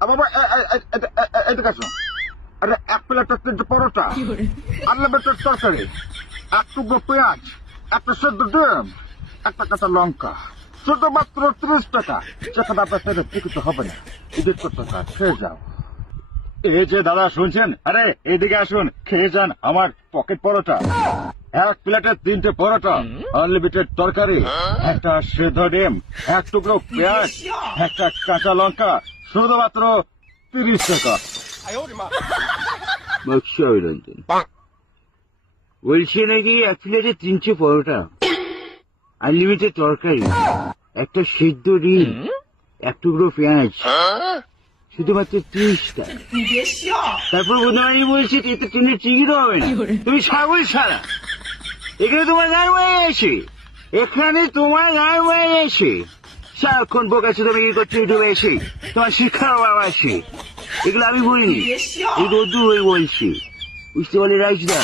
বাবা এদিকে আসো। আরে এক প্লেটের 3টে পরোটা, আনলিমিটেড তরকারি, এক টুকরো পেঁয়াজ, একটা সেদ্ধ ডিম, একটা কাঁচা লঙ্কা, শুধুমাত্র 30 টাকা। যেখানে আপনার পেটে টিকিট হবে না, এদিক টাকা খেয়ে যাও। এই যে দাদা শুনছেন, আরে এদিকে আসুন, খেয়ে যান আমার পকেট পরোটা। এক প্লেটের 3টে পরোটা, আনলিমিটেড তরকারি, একটা সেদ্ধ ডিম, এক টুকরো পেঁয়াজ, একটা কাঁচা লঙ্কা, শুধুমাত্র 30 টাকা। বলছি অভিনন্দন, বলছি নাকি এক প্লেটে 300 পরোটা, আনলিমিটেড তরকারি, একটা সিদ্ধ ডিম, এক টুকরো পেঁয়াজ, শুধুমাত্র 30 টাকা। তারপর বোধহয় বলছি এতে ট্রেনের টিকিটও হবে না। তুমি ছাগল ছাড়া, এখানে তোমার গান হয়ে গেছে, এখানে তোমার গান হয়ে গেছে। সারাক্ষণ বোকাচ্ছে তুমি কি করছো ইউটিউবে এসে, তোমার শিক্ষার অভাব আছে। এগুলো আমি বলিনি, এই রোদ্দুর হয়ে বলছি, বুঝতে পারলে রাইজদা।